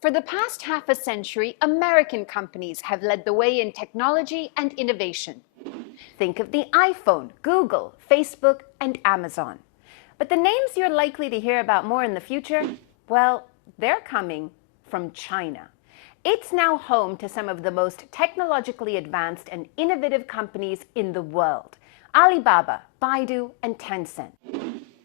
For the past half a century, American companies have led the way in technology and innovation. Think of the iPhone, Google, Facebook, and Amazon. But the names you're likely to hear about more in the future, well, they're coming from China. It's now home to some of the most technologically advanced and innovative companies in the world: Alibaba, Baidu, and Tencent.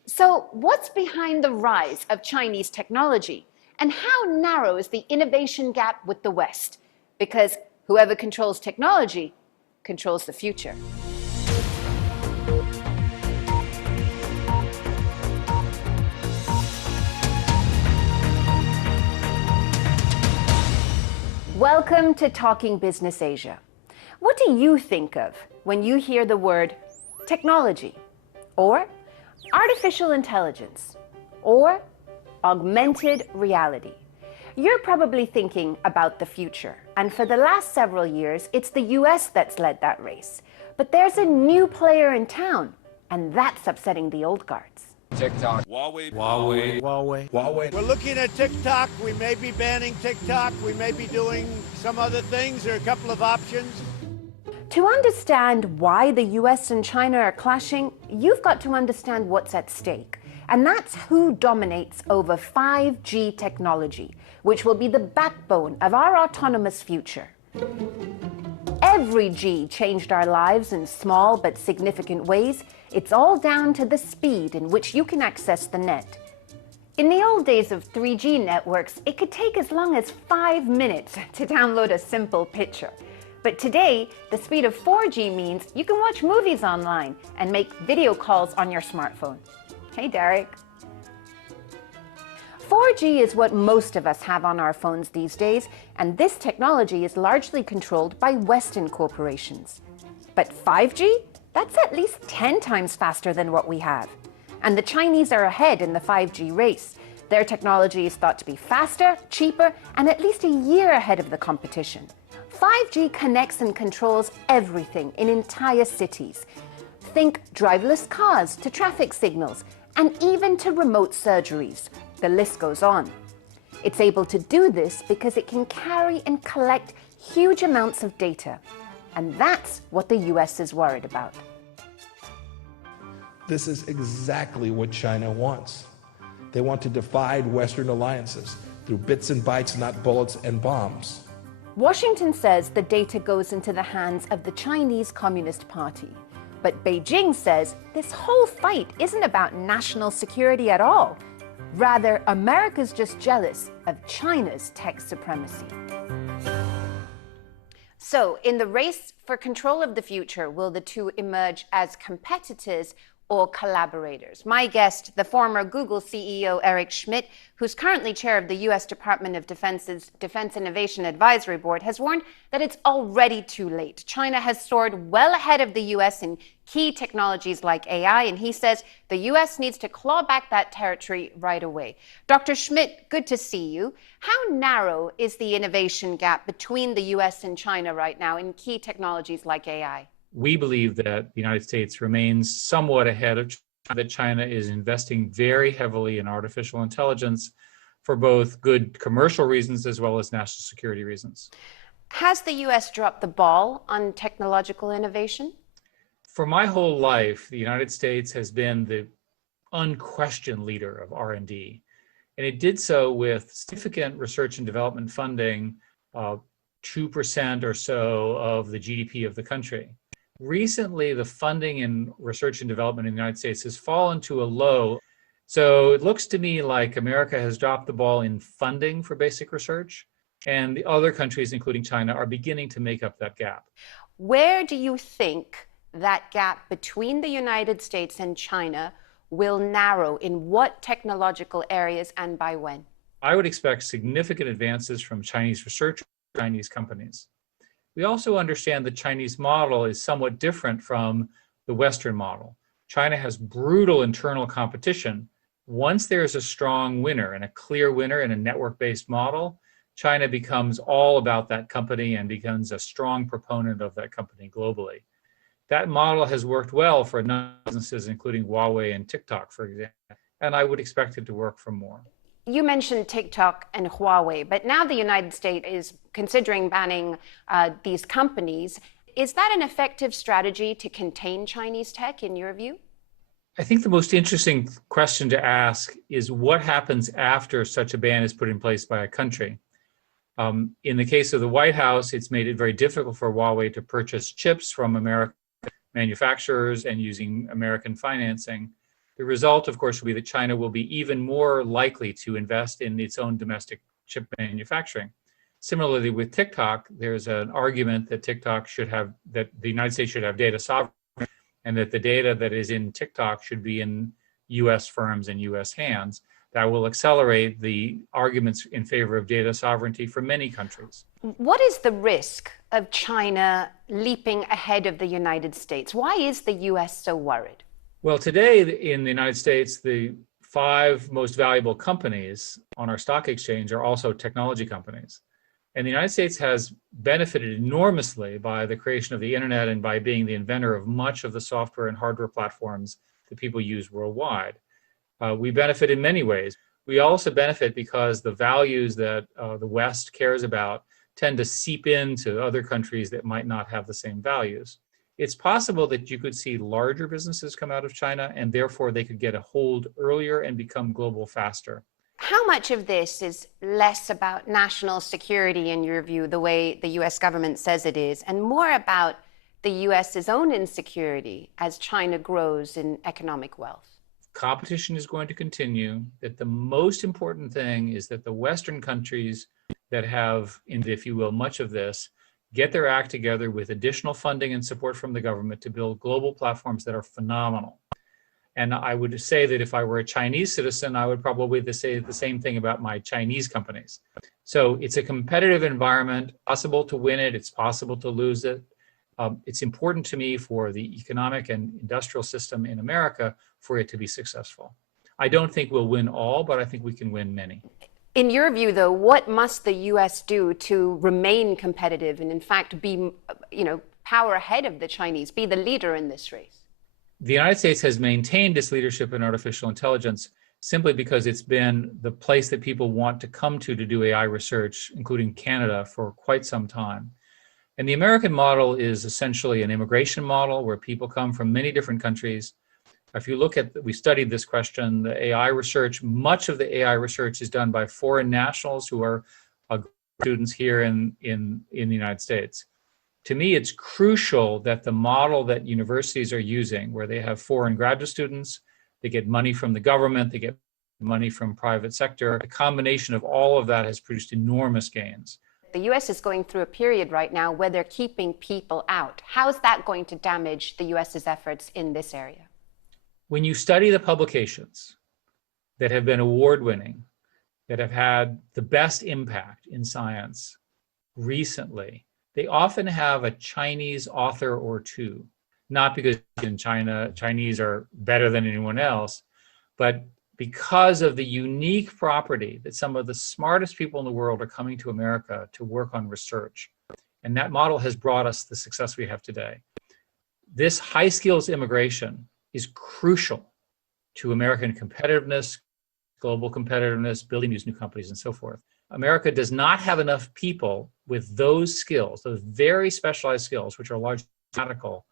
So, what's behind the rise of Chinese technology? And how narrow is the innovation gap with the West? Because whoever controls technology controls the future. Welcome to Talking Business Asia. What do you think of when you hear the word technology, or artificial intelligence, or augmented reality? You're probably thinking about the future, and for the last several years, it's the US that's led that race. But there's a new player in town, and that's upsetting the old guards. TikTok. Huawei. We're looking at TikTok. We may be banning TikTok. We may be doing some other things. There are a couple of options. To understand why the US and China are clashing, you've got to understand what's at stake. And that's who dominates over 5G technology, which will be the backbone of our autonomous future. Every G changed our lives in small but significant ways. It's all down to the speed in which you can access the net. In the old days of 3G networks, it could take as long as 5 minutes to download a simple picture. But today, the speed of 4G means you can watch movies online and make video calls on your smartphone. Hey, Derek. 4G is what most of us have on our phones these days, and this technology is largely controlled by Western corporations. But 5G? That's at least 10 times faster than what we have. And the Chinese are ahead in the 5G race. Their technology is thought to be faster, cheaper, and at least a year ahead of the competition. 5G connects and controls everything in entire cities. Think driverless cars to traffic signals, and even to remote surgeries. The list goes on. It's able to do this because it can carry and collect huge amounts of data. And that's what the US is worried about. This is exactly what China wants. They want to divide Western alliances through bits and bytes, not bullets and bombs. Washington says the data goes into the hands of the Chinese Communist Party. But Beijing says this whole fight isn't about national security at all. Rather, America's just jealous of China's tech supremacy. So, in the race for control of the future, will the two emerge as competitors or collaborators? My guest, the former Google CEO Eric Schmidt, who's currently chair of the US Department of Defense's Defense Innovation Advisory Board, has warned that it's already too late. China has soared well ahead of the US in key technologies like AI, and he says the US needs to claw back that territory right away. Dr. Schmidt, good to see you. How narrow is the innovation gap between the US and China right now in key technologies like AI? We believe that the United States remains somewhat ahead of China, that China is investing very heavily in artificial intelligence for both good commercial reasons as well as national security reasons. Has the US dropped the ball on technological innovation? For my whole life, the United States has been the unquestioned leader of R&D. And it did so with significant research and development funding, 2% or so of the GDP of the country. Recently, the funding in research and development in the United States has fallen to a low. So it looks to me like America has dropped the ball in funding for basic research, and the other countries, including China, are beginning to make up that gap. Where do you think that gap between the United States and China will narrow? In what technological areas and by when? I would expect significant advances from Chinese research, Chinese companies. We also understand the Chinese model is somewhat different from the Western model. China has brutal internal competition. Once there's a strong winner and a clear winner in a network-based model, China becomes all about that company and becomes a strong proponent of that company globally. That model has worked well for a number of businesses, including Huawei and TikTok, for example, and I would expect it to work for more. You mentioned TikTok and Huawei, but now the United States is considering banning these companies. Is that an effective strategy to contain Chinese tech, in your view? I think the most interesting question to ask is what happens after such a ban is put in place by a country. In the case of the White House, it's made it very difficult for Huawei to purchase chips from American manufacturers and using American financing. The result, of course, will be that China will be even more likely to invest in its own domestic chip manufacturing. Similarly, with TikTok, there's an argument that that the United States should have data sovereignty, and that the data that is in TikTok should be in US firms and US hands. That will accelerate the arguments in favor of data sovereignty for many countries. What is the risk of China leaping ahead of the United States? Why is the US so worried? Well, today in the United States, the 5 most valuable companies on our stock exchange are also technology companies. And the United States has benefited enormously by the creation of the internet and by being the inventor of much of the software and hardware platforms that people use worldwide. We benefit in many ways. We also benefit because the values that the West cares about tend to seep into other countries that might not have the same values. It's possible that you could see larger businesses come out of China, and therefore they could get a hold earlier and become global faster. How much of this is less about national security, in your view, the way the US government says it is, and more about the US's own insecurity as China grows in economic wealth? Competition is going to continue, that the most important thing is that the Western countries that have, if you will, much of this, get their act together with additional funding and support from the government to build global platforms that are phenomenal. And I would say that if I were a Chinese citizen, I would probably say the same thing about my Chinese companies. So it's a competitive environment, possible to win it, it's possible to lose it. It's important to me for the economic and industrial system in America for it to be successful. I don't think we'll win all, but I think we can win many. In your view, though, what must the US do to remain competitive and, in fact, be, power ahead of the Chinese, be the leader in this race? The United States has maintained its leadership in artificial intelligence simply because it's been the place that people want to come to do AI research, including Canada, for quite some time. And the American model is essentially an immigration model where people come from many different countries. If you look at, we studied this question, the AI research, much of the AI research is done by foreign nationals who are students here in the United States. To me, it's crucial that the model that universities are using, where they have foreign graduate students, they get money from the government, they get money from private sector, a combination of all of that has produced enormous gains. The US is going through a period right now where they're keeping people out. How's that going to damage the US's efforts in this area? When you study the publications that have been award-winning, that have had the best impact in science recently, they often have a Chinese author or two, not because in China, Chinese are better than anyone else, but because of the unique property that some of the smartest people in the world are coming to America to work on research. And that model has brought us the success we have today. This high skills immigration is crucial to American competitiveness, global competitiveness, building these new companies and so forth. America does not have enough people with those skills, those very specialized skills, which are largely medical,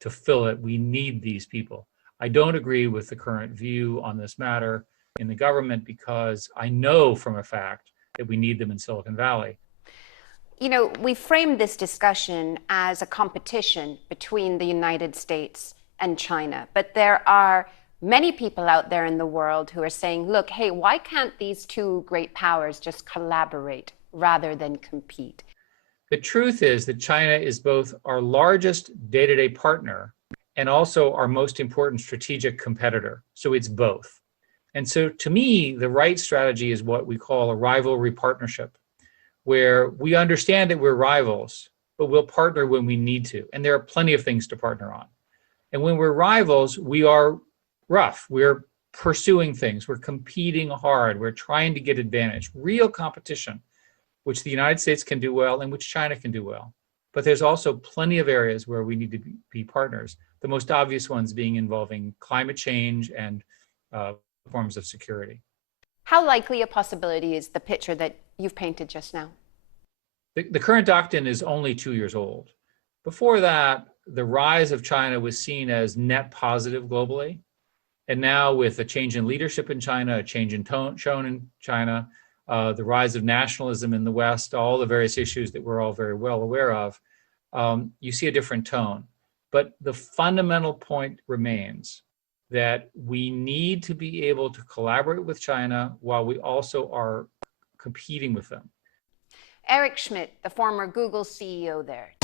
to fill it. We need these people. I don't agree with the current view on this matter in the government because I know from a fact that we need them in Silicon Valley. We framed this discussion as a competition between the United States and China, but there are many people out there in the world who are saying, look, hey, why can't these two great powers just collaborate rather than compete? The truth is that China is both our largest day-to-day partner and also our most important strategic competitor. So it's both. And so to me, the right strategy is what we call a rivalry partnership, where we understand that we're rivals, but we'll partner when we need to. And there are plenty of things to partner on. And when we're rivals, we are rough. We're pursuing things. We're competing hard. We're trying to get advantage, real competition, which the United States can do well and which China can do well. But there's also plenty of areas where we need to be partners. The most obvious ones being involving climate change and forms of security. How likely a possibility is the picture that you've painted just now? The current doctrine is only 2 years old. Before that, the rise of China was seen as net positive globally. And now with a change in leadership in China, a change in tone shown in China, the rise of nationalism in the West, all the various issues that we're all very well aware of, you see a different tone. But the fundamental point remains that we need to be able to collaborate with China while we also are competing with them. Eric Schmidt, the former Google CEO there.